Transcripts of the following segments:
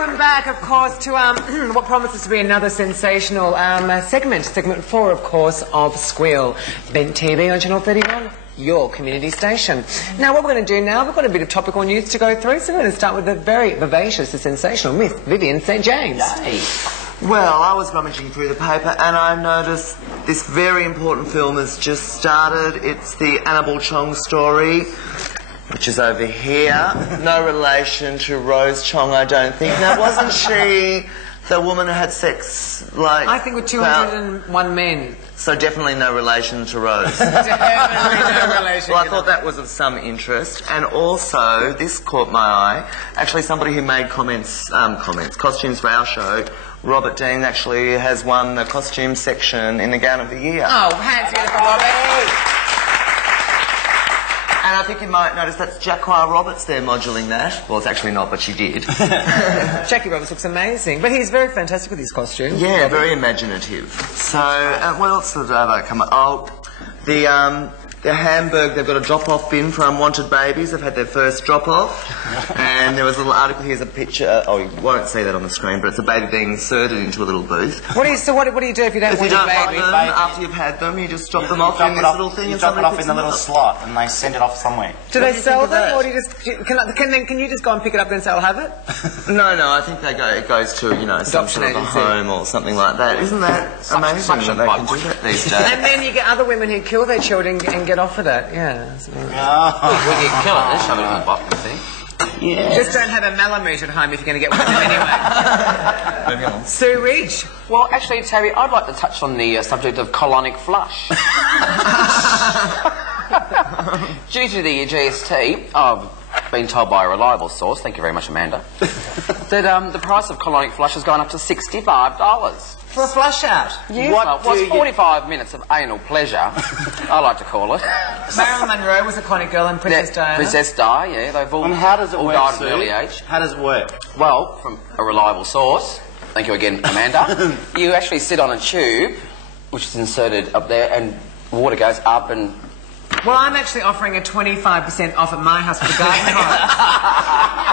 welcome back, of course, to what promises to be another sensational segment 4, of course, of Squeal, Bent TV on Channel 31, your community station. Now, what we're going to do now, we've got a bit of topical news to go through, so we're going to start with the very vivacious and sensational Miss Vivian St. James. Yay. Well, I was rummaging through the paper and I noticed this very important film has just started. It's the Annabelle Chong story, which is over here. No relation to Rose Chong, I don't think. Now, wasn't she the woman who had sex, like... I think with 201 men. So definitely no relation to Rose. Definitely no relation. Well, I thought that was of some interest. And also, this caught my eye. Actually, somebody who made costumes for our show, Robert Dean, actually has won the costume section in the Gown of the Year. Oh, hands together for Robert. And I think you might notice that's Jacquia Roberts there modelling that. Well, it's actually not, but she did. Jackie Roberts looks amazing, but he's very fantastic with his costume. Yeah, very imaginative. So, what else did I come up? Oh, the Hamburg, they've got a drop-off bin for unwanted babies. They've had their first drop-off. And there was a little article, here's a picture. Oh, you won't see that on the screen, but it's a baby being inserted into a little booth. What do you do if you don't want your baby? After you've had them, you just drop them off in this little thing. You drop it off in the little slot and they send it off somewhere. Do they sell them, or do you just... Can you just go and pick it up and say, I'll have it? No, I think it goes to, some sort of a home or something like that. Isn't that amazing that they can do that these days? And then you get other women who kill their children and get off of it. Yeah. We can kill it. Let's shove it in the box, I think. Yeah. Just don't have a Malamute at home if you're going to get one of them anyway. Moving on. Sue Ridge. Well, actually, Terry, I'd like to touch on the subject of colonic flush. Due to the GST, I've been told by a reliable source, thank you very much, Amanda, that the price of colonic flush has gone up to $65. For a flush out? Yes. Well, it's 45 minutes of anal pleasure, I like to call it. Marilyn Monroe was a colonic girl and Princess Diana. Princess Di, yeah. They've all, and how does it all work, died at an early age. How does it work? Well, from a reliable source, thank you again, Amanda, you actually sit on a tube, which is inserted up there, and water goes up and... Well, I'm actually offering a 25% off at my house for the garden home.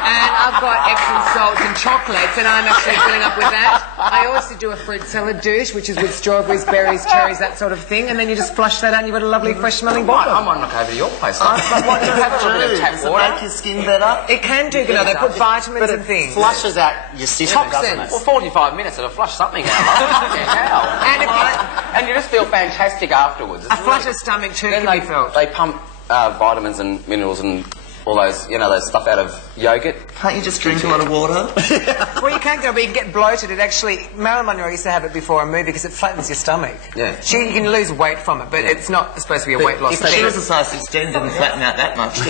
And I've got Epsom salts and chocolates, and I'm actually filling up with that. I also do a fruit salad douche, which is with strawberries, berries, cherries, that sort of thing, and then you just flush that out and you've got a lovely fresh-smelling bottle. I might knock over to your place. But what do you have a little bit of tap water? Does it make your skin better? It can do, they put vitamins and things. Flushes out your system, doesn't it? Well, 45 minutes it'll flush something out. And you just feel fantastic afterwards. A flutter stomach too can be felt. They pump vitamins and minerals and all those, those stuff out of yogurt. Can't you just drink a lot of water? Well, you can go, but you can get bloated. It actually, Marilyn Monroe used to have it before a movie because it flattens your stomach. Yeah. You can lose weight from it, but it's not supposed to be a weight loss. If she was a size 16, it didn't flatten out that much.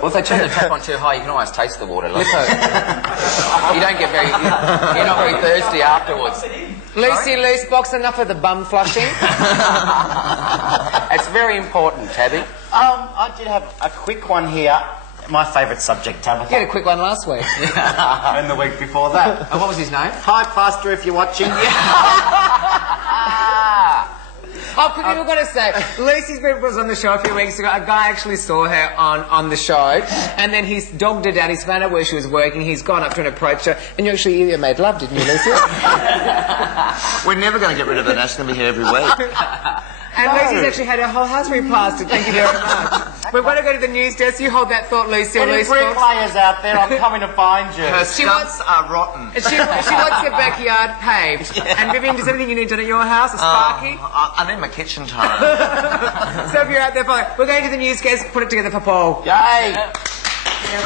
Well, if they turn the tap on too high, you can always taste the water. Like you don't get you're not very thirsty afterwards. Lucy, loose box, enough of the bum flushing. It's very important, Tabby. I did have a quick one here. My favourite subject, Tabatha. You had a quick one last week. And the week before that. What was his name? Hi, Pastor, if you're watching. Oh, quickly, we've got to say, Lucy's group was on the show a few weeks ago. A guy actually saw her on the show, and then he's dogged her down. He's found out where she was working. He's gone up to and approached her, and you actually made love, didn't you, Lucy? We're never going to get rid of her. She's going to be here every week. And Lucy's actually had her whole house replastered. Thank you very much. We're going to go to the news desk. You hold that thought, Lucy. Any bricklayers out there, I'm coming to find you. Her stumps are rotten. She wants the backyard paved. Yeah. And Vivian, does anything you need done at your house? A sparky? I need my kitchen tile. So if you're out there, fine. We're going to the news desk. Put it together for Paul. Yay!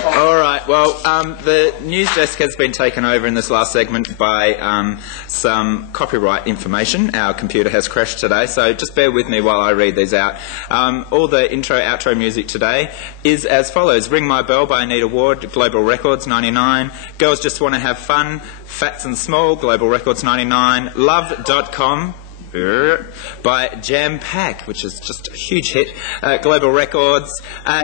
All right, well, the news desk has been taken over in this last segment by some copyright information. Our computer has crashed today, so just bear with me while I read these out. All the intro, outro music today is as follows. Ring My Bell by Anita Ward, Global Records, 99. Girls Just Want to Have Fun, Fats and Small, Global Records, 99. Love.com by Jam Pack, which is just a huge hit, Global Records.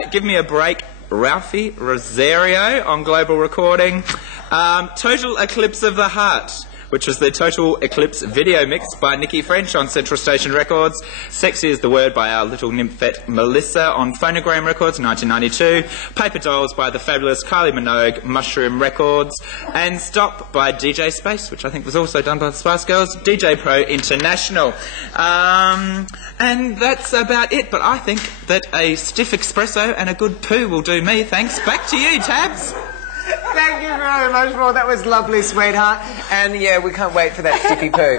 Give Me a Break, Ralphie Rosario on Global Recording. Total Eclipse of the Heart which was the Total Eclipse video mix by Nikki French on Central Station Records. Sexy is the Word by our little nymphette Melissa on Phonogram Records, 1992. Paper Dolls by the fabulous Kylie Minogue, Mushroom Records. And Stop by DJ Space, which I think was also done by the Spice Girls, DJ Pro International. And that's about it, but I think that a stiff espresso and a good poo will do me. Thanks. Back to you, Tabs. Thank you very much, Paul. That was lovely, sweetheart. And yeah, we can't wait for that sticky poo.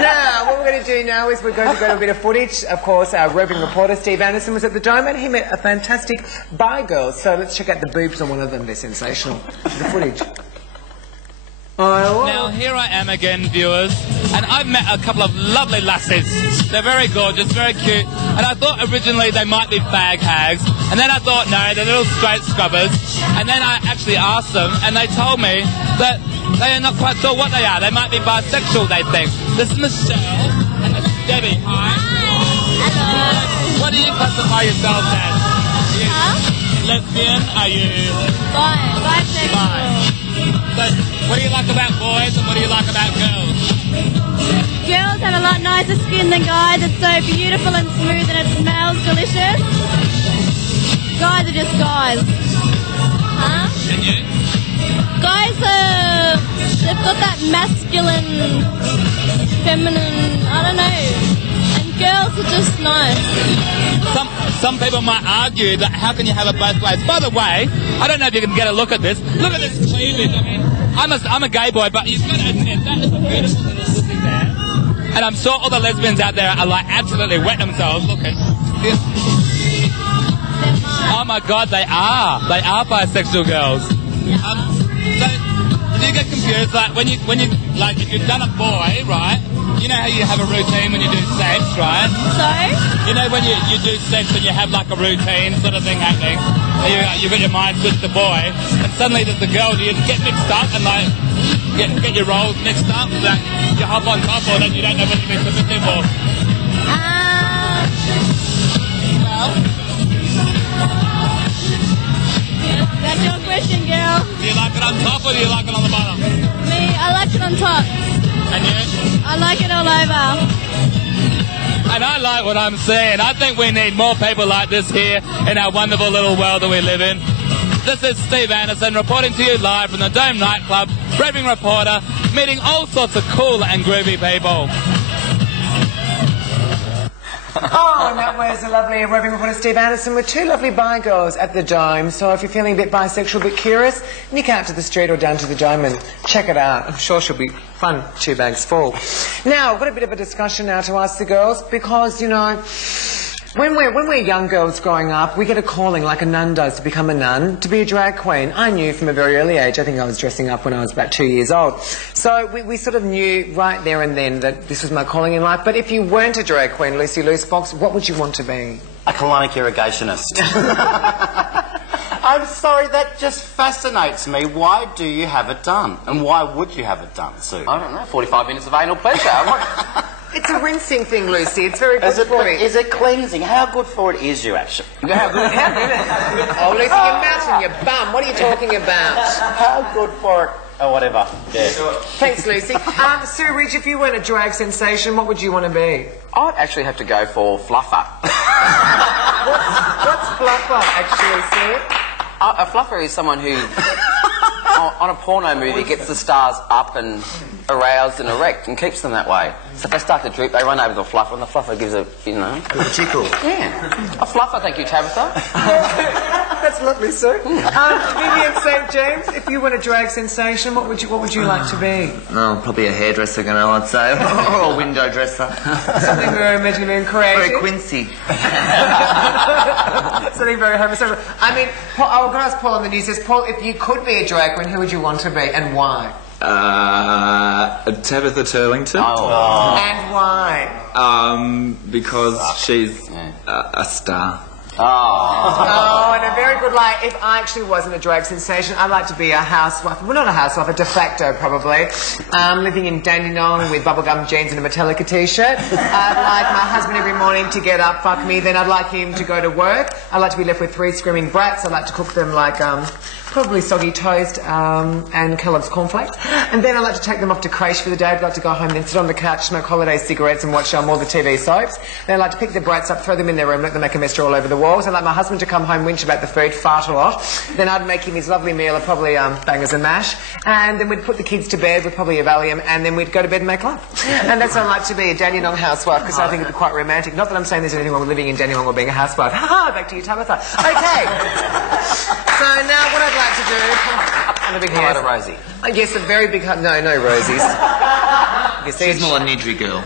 Now, what we're going to do now is we're going to go to a bit of footage. Of course, our roving reporter, Steve Anderssen, was at the Dome and he met a fantastic bi-girl. So let's check out the boobs on one of them. They're sensational. The footage. Now, here I am again, viewers, and I've met a couple of lovely lassies. They're very gorgeous, very cute, and I thought originally they might be fag hags, and then I thought, no, they're little straight scrubbers, and then I actually asked them, and they told me that they are not quite sure what they are. They might be bisexual, they think. This is Michelle, and this is Debbie. Hi. Hello. What do you classify yourselves as? Lesbian? Are you? Bisexual. Bi. So, what do you like about boys and what do you like about girls? Girls have a lot nicer skin than guys. It's so beautiful and smooth and it smells delicious. Guys are just guys. Huh? And you? Guys they've got that masculine, feminine, I don't know. And girls are just nice. Some people might argue that how can you have it both ways? By the way, I don't know if you can get a look at this. Look at this cleavage. I mean, I'm a gay boy, but you've got to admit that is a beautiful little pussy there. And I'm sure all the lesbians out there are like absolutely wet themselves. Look at this. Oh my God, they are. They are bisexual girls. So do you get confused? Like when you like if you've done a boy, right? You know how you have a routine when you do sex, right? So? You know when you do sex and you have like a routine sort of thing happening, and you've got your mind switched to boy, and suddenly there's a girl, do you get mixed up and like get your roles mixed up? Like you hop on top or then you don't know when to be submissive or... Well? That's your question, girl. Do you like it on top or do you like it on the bottom? Me, I like it on top. And you? I like it all over. And I like what I'm seeing. I think we need more people like this here in our wonderful little world that we live in. This is Steve Anderssen reporting to you live from the Dome nightclub, roving reporter, meeting all sorts of cool and groovy people. Oh, and that was a lovely roving reporter, Steve Anderssen, with two lovely bi-girls at the Dome. So if you're feeling a bit bisexual, a bit curious, nick out to the street or down to the Dome and check it out. I'm sure she'll be fun, 2 bags full. Now, I've got a bit of a discussion now to ask the girls because, you know, when we're young girls growing up, we get a calling like a nun does to become a nun, to be a drag queen. I knew from a very early age. I think I was dressing up when I was about 2 years old. So we sort of knew right there and then that this was my calling in life. But if you weren't a drag queen, Lucy Loosebox, what would you want to be? A colonic irrigationist. I'm sorry, that just fascinates me. Why do you have it done? And why would you have it done, Sue? I don't know, 45 minutes of anal pleasure. It's a rinsing thing, Lucy. It's very good for you. Is it cleansing? How good for it is you, actually? How good? Oh, Lucy, your mouth and your bum. What are you talking about? How good for it? Oh, whatever. Yeah. Thanks, Lucy. Sue Ridge, if you weren't a drag sensation, what would you want to be? I'd actually have to go for fluffer. What's fluffer, actually, Sue? A fluffer is someone who, on a porno movie, gets the stars up and aroused and erect and keeps them that way. So if they start to droop, they run over to the fluffer and the fluffer gives a, you know... A tickle. Yeah. A fluffer, thank you, Tabatha. That's lovely, Sue. Vivian St. James, if you weren't a drag sensation, what would you like to be? No, probably a hairdresser, I'd say. Or a window dresser. Something very imaginative and creative. Very Quincy. Something very homosexual. I mean, I'm going to ask Paul on the news. Says, Paul, if you could be a drag queen, who would you want to be and why? Tabitha Turlington. Oh. And why? Because she's a star. Oh, and a very good lie. If I actually wasn't a drag sensation, I'd like to be a housewife. Well, not a housewife, a de facto probably. Living in Dandenong with bubblegum jeans and a Metallica t-shirt. I'd like my husband every morning to get up, fuck me, then I'd like him to go to work. I'd like to be left with 3 screaming brats. I'd like to cook them like probably soggy toast and Kellogg's cornflakes. And then I like to take them off to creche for the day. I'd like to go home and sit on the couch, smoke holiday cigarettes and watch all the TV soaps. Then I like to pick the brats up, throw them in their room, let them make a mess all over the walls. I'd like my husband to come home, whinge about the food, fart a lot. Then I'd make him his lovely meal of probably bangers and mash. And then we'd put the kids to bed with probably a Valium, and then we'd go to bed and make love. And that's what I like to be, a Dandenong housewife, because I think it'd be quite romantic. Not that I'm saying there's anything wrong with living in Dandenong or being a housewife. Ha! Back to you, Tabatha. Okay. So now what I'd like to do... And a big hello to Rosie. Yes, a very big... No, no Rosies. She's more a nidry girl.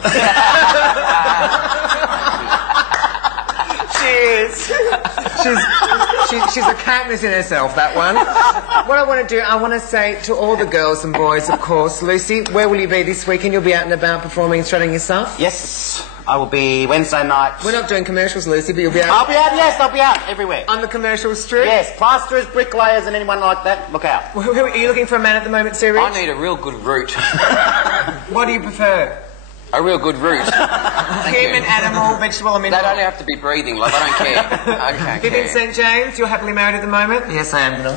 She's a Katniss in herself, that one. What I want to do, I want to say to all the girls and boys, of course, Lucy, where will you be this weekend? You'll be out and about performing and strutting yourself? Yes, I will be Wednesday night. We're not doing commercials, Lucy, but you'll be out. I'll be out, yes, I'll be out everywhere. On the commercial strip? Yes, plasterers, bricklayers and anyone like that, look out. Are you looking for a man at the moment, Sue Rich? I need a real good route. What do you prefer? A real good route. Human, animal, vegetable, or mineral? They don't have to be breathing, love. I don't care. I don't Vivian care. St James, you're happily married at the moment? Yes, I am, Gonna.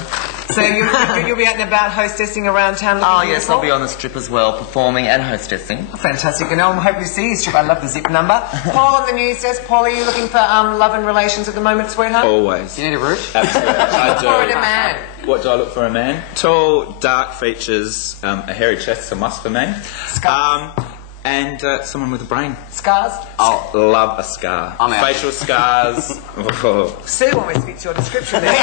So you'll be out and about hostessing around town looking Oh, yes, beautiful? I'll be on the strip as well, performing and hostessing. Fantastic, and I'm hoping to see you strip. I love the zip number. Paul on the news desk. Paul, are you looking for love and relations at the moment, sweetheart? Always. You need a route? Absolutely. I do. Or in a man? What do I look for in a man? Tall, dark features, a hairy chest, a must for me. Scars. And someone with a brain. Scars? Oh, love a scar. I'm out. Facial scars. Oh. Sue always fits your description there. And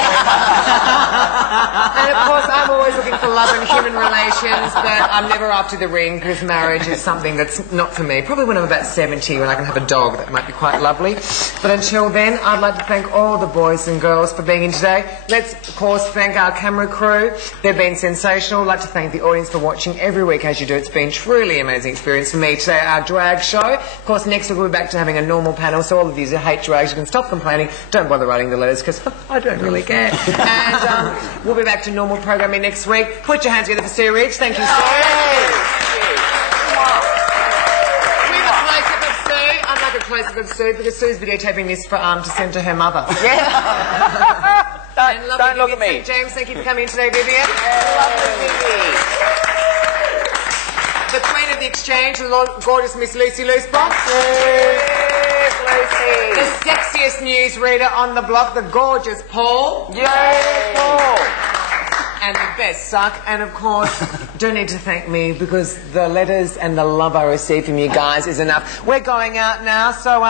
of course, I'm always looking for love and human relations, but I'm never after the ring because marriage is something that's not for me. Probably when I'm about 70, when I can have a dog, that might be quite lovely. But until then, I'd like to thank all the boys and girls for being in today. Let's, of course, thank our camera crew. They've been sensational. I'd like to thank the audience for watching every week as you do. It's been truly an amazing experience for me today, our drag show. Of course, next week we'll be back to having a normal panel, so all of you who hate drags, you can stop complaining. Don't bother writing the letters, because I don't really care. And we'll be back to normal programming next week. Put your hands together for Sue Ridge. Thank you, Sue. We've a close-up of Sue. I'd like a close-up of Sue, because Sue's videotaping this for, to send to her mother. Yeah. Don't look at me. James, thank you for coming in today, Vivian. Lovely, Vivi. The Queen of the Exchange, the gorgeous Miss Lucy Loosebox. Yes, Lucy. The sexiest newsreader on the block, the gorgeous Paul. Yay, Paul. And the best suck. And of course, don't need to thank me because the letters and the love I receive from you guys is enough. We're going out now, so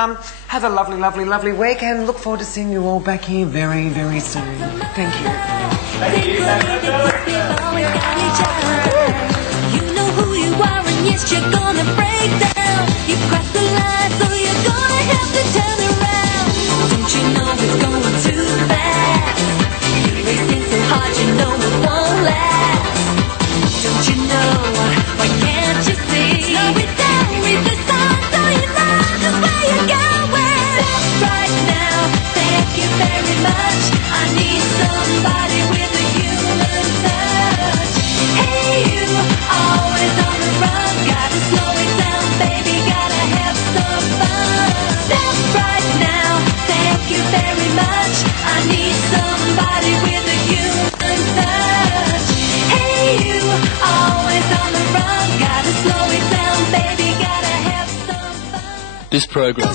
have a lovely, lovely, lovely week and look forward to seeing you all back here very, very soon. Thank you. Thank you. Yes, you're gonna break down. You crossed the line, so you're gonna have to turn around. Don't you know it's going too fast? You're racing so hard, you know it won't last. Don't you know? Why can't you see? Slow it down, read the signs, so you know just where you're going. Stop right now, thank you very much. I need somebody with a human touch. Hey, you, always on the run. Gotta slow it down, baby, gotta have some fun. Stop right now, thank you very much. I need somebody with a human touch. Hey, you, always on the run. Gotta slow it down, baby, gotta have some fun. This program